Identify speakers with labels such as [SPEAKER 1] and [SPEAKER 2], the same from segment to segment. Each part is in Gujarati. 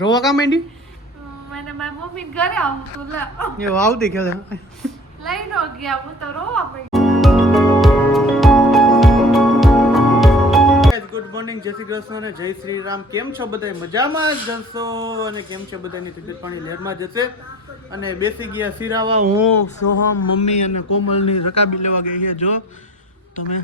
[SPEAKER 1] રોવા કામ માંડી
[SPEAKER 2] મને મારી મમ્મી ઘરે આવું તું લે.
[SPEAKER 1] એવું આવતી ખેલે
[SPEAKER 2] લઈ નો ગયા હું તો રોવા પડી
[SPEAKER 1] ગુડ મોર્નિંગ જય શ્રી કૃષ્ણ અને જય શ્રી રામ. કેમ છો બધા મજામાં જ જશો અને કેમ છે બધાની તબિયત પાણી? લહેરમાં જશે. અને બેસી ગયા સિરાવા હું સોહમ મમ્મી અને કોમલની રકાબી લેવા ગઈ છે. જો તમે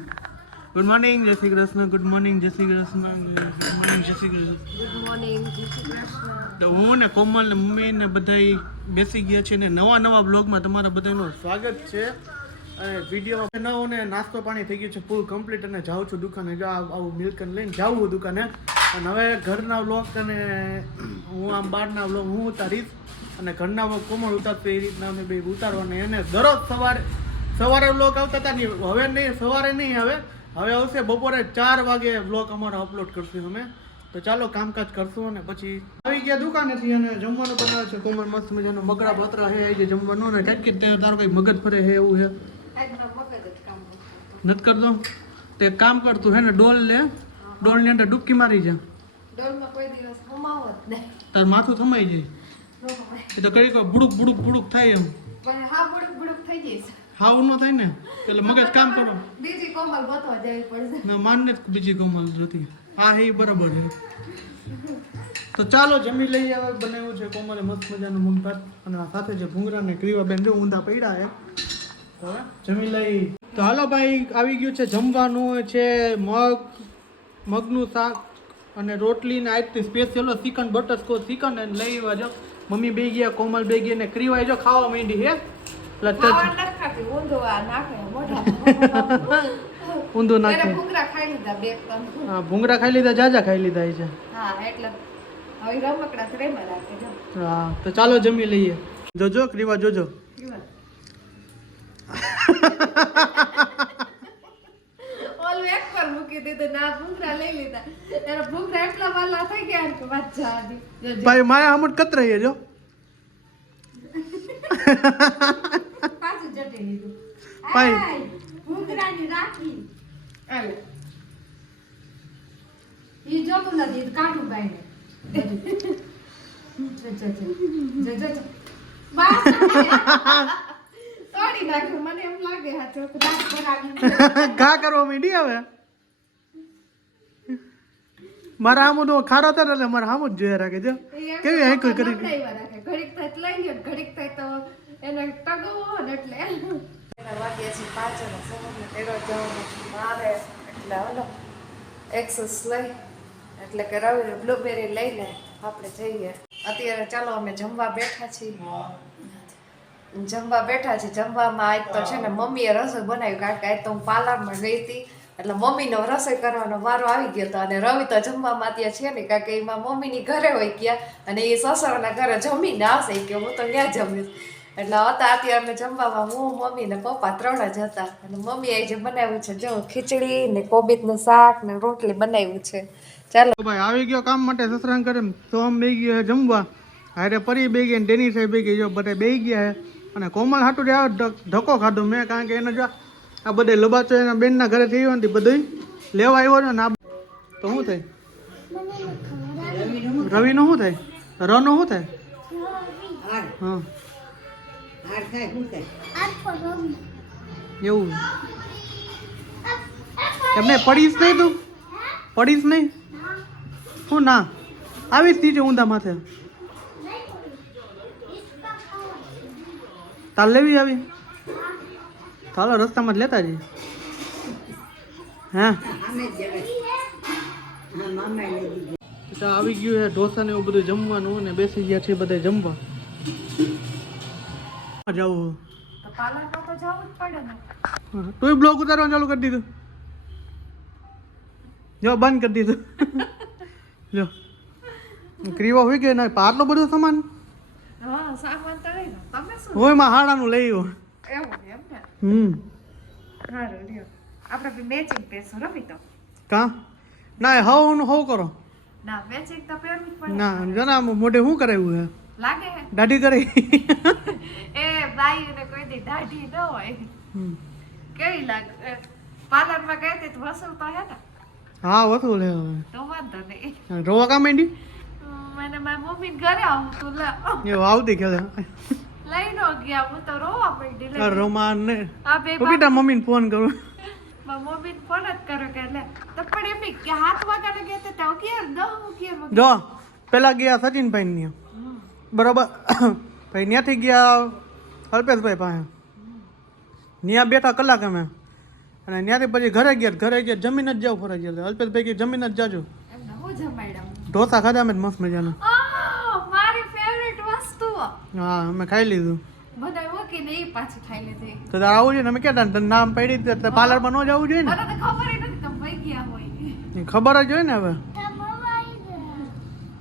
[SPEAKER 1] ગુડ મોર્નિંગ જય શ્રી કૃષ્ણ ગુડ મોર્નિંગ જય શ્રી કૃષ્ણ ગુડ મોર્નિંગ જય શ્રી કૃષ્ણ
[SPEAKER 2] ગુડ મોર્નિંગ જય શ્રી કૃષ્ણ
[SPEAKER 1] તો હું ને કોમલ મમ્મી ને બધા બેસી ગયા છે ને નવા નવા બ્લોગમાં તમારા બધાનું સ્વાગત છે. અને વીડિયો નવો ને નાસ્તો પાણી થઈ ગયું છે ફૂલ કમ્પ્લીટ અને જાઉં છું દુકાને. જો આવું મિલ્ક લઈને જાઉં દુકાને. અને હવે ઘરના બ્લોગ અને હું આમ બહારના બ્લોગ હું ઉતારીશ. અને ઘરના બ્લોગ કોમળ ઉતારશે એ રીતના અમે બે ઉતારવાના. એને દરરોજ સવારે સવારે બ્લોગ આવતા હતા નહીં હવે નહીં સવારે નહીં હવે હવે આવશે બપોરે ચાર વાગે બ્લોગ અમારો અપલોડ કરશું અમે. તો ચાલો કામકાજ કરશું અને પછી આવી ગયા દુકાનેથી અને જમવાનું બનાવે છે. કોમર મસ્ત મજાનો બગડા બતરા હે જે જમવાનું ને તે તારો કઈ મગજ ફરે હે એવું
[SPEAKER 2] જ
[SPEAKER 1] નથી કરતો? તે કામ કરતું હે ને ડોલ લે. ડોલની અંદર ડૂબકી મારી જા. તાર માથું થમાઈ જાય. એ તો કઈ બુડુક બુડુક બુડુક થાય એમ.
[SPEAKER 2] પણ હા બુડુક બુડુક થઈ જઈશ
[SPEAKER 1] હાવ ન થાય ને એટલે મગજ કામ કરો.
[SPEAKER 2] બીજી કોમલ ગોતવા જવી પડશે.
[SPEAKER 1] ના માનને જ બીજી કોમલ નથી. હા એ બરાબર છે તો ચાલો જમી લઈએ હવે બનાવ્યું છે કોમલે મસ્ત મજાનું મગ ભાત અને આ સાથે જે ભૂંગરા ને ક્રીવા બેન જો ઊંધા પડ્યા છે તો હવે જમી લઈ. તો હાલો ભાઈ આવી ગયું છે જમવાનું છે મગ મગનું શાક અને રોટલી ને આજથી સ્પેશિયલ ચિકન બટરસ્કોચ ચિકન અને લઈ આવ્યા જો. મમ્મી બે ગયા કોમલ બે ગયા ને ક્રીવાય જો ખાવા માંડી હે. એટલે
[SPEAKER 2] ઊંધો નાખે મોઢા
[SPEAKER 1] ઊંધું
[SPEAKER 2] એને
[SPEAKER 1] નાખે.
[SPEAKER 2] ભૂંગળા ખાઈ લીધા બે ત્રણ.
[SPEAKER 1] હા ભૂંગરા ખાઈ લીધા જાજા ખાઈ લીધા છે.
[SPEAKER 2] હા એટલે
[SPEAKER 1] હા તો ચાલો જમી લઈએ. જોજો ક્રીવા. જોજે. ભાઈ માયા હમણાં કતરાઈએ જો.
[SPEAKER 2] પાછું જટી લીધું
[SPEAKER 1] ભાઈ.
[SPEAKER 2] ભૂંગળાની રાખી હાલે. ઈ જોતું નથી કાઢું. જો, જો, જો. જો, જો, જો. બસ. તોડી નાખ્યું મને એમ લાગે આ ચોક દાંત ભરાવી
[SPEAKER 1] ઘા કરવા માંડી હવે મારા આમ નો ખારો હતા એટલે મારા આમ જ જોયા રાખે જો કેવી આંખો કરી?
[SPEAKER 2] ઘડીક થાય લઈ લ્યો ઘડીક થાય તો એને ટગવો ને એટલે. વાગ્યા છે પાંચ અને સવારને તેરો જવાનું મારે. એટલે હલો એક્સેસ લઈ. એટલે કે રવિ બ્લુબેરી લઈ લે. આપણે જઈએ. અત્યારે ચાલો અમે જમવા બેઠા છીએ. જમવા બેઠા છીએ. જમવામાં આજ તો છે ને મમ્મીએ રસોઈ બનાવ્યું કારણ કે આજ તો હું પાર્લરમાં ગઈ હતી. એટલે મમ્મીનો રસોઈ કરવાનો વારો આવી ગયો હતો અને રવિ તો જમવામાં ત્યાં છે ને કારણ કે એમાં મમ્મીની ઘરે હોય ગયા અને એ સસરાના ઘરે જમીને આવશે. કે હું તો ક્યાં જમીશ. એટલે હતા અત્યારે અમે જમવામાં હું, મમ્મી ને પપ્પા ત્રણ જ હતા. અને મમ્મીએ જે બનાવ્યું છે જો ખીચડી ને કોબીજનું શાક ને રોટલી બનાવ્યું છે. ચાલો.
[SPEAKER 1] ભાઈ આવી ગયો કામ માટે સસરાંગ કરે તો આમ બે ગયો જમવા. હારે પરી બે ગયા ડેની સાહેબ બે ગઈ. જો બધા બે ગયા અને કોમલ હાટું ધક્કો ખાધો મેં. કારણ કે એને જો આ બધે લબાચો એના બેનના ઘરે થઈ ને બધું લેવા આવ્યો ને આ તો શું થાય? રવિનો શું થાય? રનો શું થાય? હા. એવું. એમને પડીશ નહીં તું? પડીશ નહીં? શું ના. આવીશ નીચે ઊંધા માથે. તાર લેવી આવી? ચાલો રસ્તામાં જ લેતા જઈએ. હા. આવી ગયું છે ઢોસા ને એવું બધું જમવાનું ને બેસી ગયા છે બધા જમવા. જવું
[SPEAKER 2] તો પાર્લરમાં તો જવું જ પડે ને.
[SPEAKER 1] તું બ્લોગ ઉતારવાનું ચાલુ કરી દીધું. જો બંધ કરી દીધું. જો. ક્રીવા હોય કે ના આટલો બધો સામાન? હોયમાં હાડાનું લઈ આવ્યો.
[SPEAKER 2] એવું એમ ને?
[SPEAKER 1] હમ.
[SPEAKER 2] સારું લ્યો આપણે બી મેચિંગ પહેરશું રમી તો.
[SPEAKER 1] કા? ના હવનું હવ કરો.
[SPEAKER 2] ના મેચિંગ તો પહેરવું જ પડે.
[SPEAKER 1] ના જરા મોઢે શું કરાવ્યું હે
[SPEAKER 2] લાગે. હે
[SPEAKER 1] દાઢી કરી.
[SPEAKER 2] એ બાઈને કોઈ દી દાઢી ન હોય. કેવી લાગે? પાર્લરમાં ગઈ હતી તો વસૂલ તો હે ને?
[SPEAKER 1] હા વસુલ હે હવે.
[SPEAKER 2] તો વાંધો નહીં.
[SPEAKER 1] રોવા કા માંડી
[SPEAKER 2] મને મારી મમ્મી ઘરે આવું તું લે.
[SPEAKER 1] એવું આવતી ખેલે
[SPEAKER 2] લઈ નો ગયા હું તો રોવા પડી લે.
[SPEAKER 1] રોમાન ને.
[SPEAKER 2] આ બે
[SPEAKER 1] બેટા મમ્મીને ફોન કરું.
[SPEAKER 2] મમ્મીને ફોન જ કરો કે લે. તો પણ એમ કે હાથ વાગાડે ગયા તો તાવ કે દહ કે
[SPEAKER 1] જો પેલા ગયા સચિનભાઈ ની બરોબર? ભાઈ ત્યાંથી ગયા અલ્પેશભાઈ પાસે. ત્યાં બેઠા કલાક અમે. અને ત્યાંથી પછી ઘરે ગયા ઘરે ગયા જમીન જ જાવ ફરજ ગયા અલ્પેશભાઈ કે જમીન જ જાજો. ઢોસા ખાધા અમે મસ્ત મજાનું. હા અમે ખાઈ લીધું.
[SPEAKER 2] બધા મૂકીને એ પાછી ખાઈ લીધી
[SPEAKER 1] તો આવું જોઈએ ને અમે તને નામ પડી તો તારે પાર્લરમાં ન જવું જોઈએ ને.
[SPEAKER 2] મને ખબર ય નથી તમે ગયા હોય.
[SPEAKER 1] ખબર જ હોય ને હવે.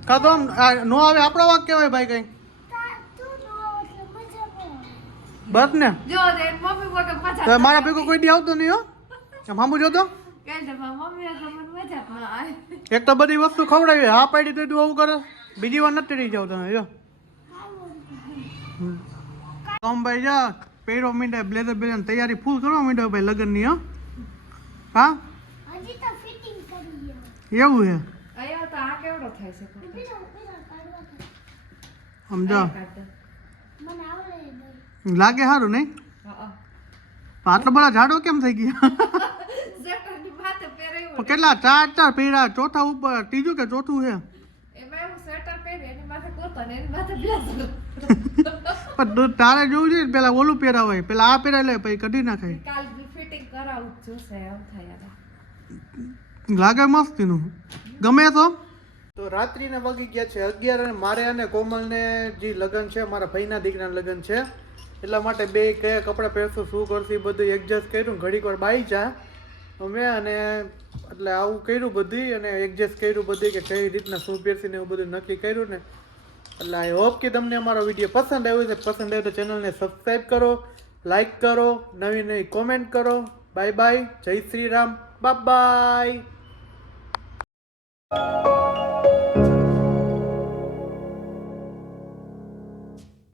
[SPEAKER 1] કાં તો આમ નો આવે આપણો વાક કહેવાય ભાઈ કઈ બસ ને.
[SPEAKER 2] જો મમ્મી
[SPEAKER 1] મારા ભેગો કોઈ દી આવતો નહીં હો. સાંભળો જોતો
[SPEAKER 2] કે
[SPEAKER 1] એક તો બધી વસ્તુ ખવડાવી હા પાડી તો તું આવું કરે. બીજી વાર નથી રહી જાવ તમે જો. ભાઈ જા પહેરો મીંડા બ્લેઝર બ્લેઝર તૈયારી ફૂલ કરવા માંડ્યો ભાઈ લગ્નની હો? હા? એવું છે?
[SPEAKER 2] અહીંયા તો આ કેવડો થાય છે
[SPEAKER 1] સમજો
[SPEAKER 2] મને આવડે
[SPEAKER 1] લાગે સારું નહીં?
[SPEAKER 2] હા,
[SPEAKER 1] આટલો બધા ઝાડો કેમ થઈ ગયા?
[SPEAKER 2] હા.
[SPEAKER 1] કેટલા ચાર ચાર પીડા ચોથા ઉપર ત્રીજું કે ચોથું છે
[SPEAKER 2] એમાં એવું સ્વેટર પહેર્યું એની માથે કુર્તો ને એની માથે બ્લેઝર
[SPEAKER 1] પણ તારે જોવું છે પેલા ઓલું પહેરાવાય પેલા આ પહેરાય લે પછી કઢી નાખાય.
[SPEAKER 2] કાલ ફિટિંગ કરાવું જોશે એમ થાય
[SPEAKER 1] લાગે મસ્ત એનું ગમે તો. તો રાત્રિના વાગી ગયા છે અગિયાર અને મારે અને કોમલને જે લગ્ન છે મારા ભાઈના દીકરાના લગ્ન છે એટલા માટે બે કયા કપડાં પહેરશું શું કરશું એ બધું એડજસ્ટ કર્યું ઘડીક વાર બાઈ જા. અમે અને એટલે આવું કર્યું બધી અને એડજસ્ટ કર્યું બધી કે કઈ રીતના શું પહેરશું ને એવું બધું નક્કી કર્યું ને. એટલે આઈ હોપ કે તમને અમારો વીડિયો પસંદ આવ્યો છે. પસંદ આવ્યો તો ચેનલને સબસ્ક્રાઈબ કરો લાઈક કરો, નવી નવી કોમેન્ટ કરો. બાય બાય જય શ્રી રામ. Bye bye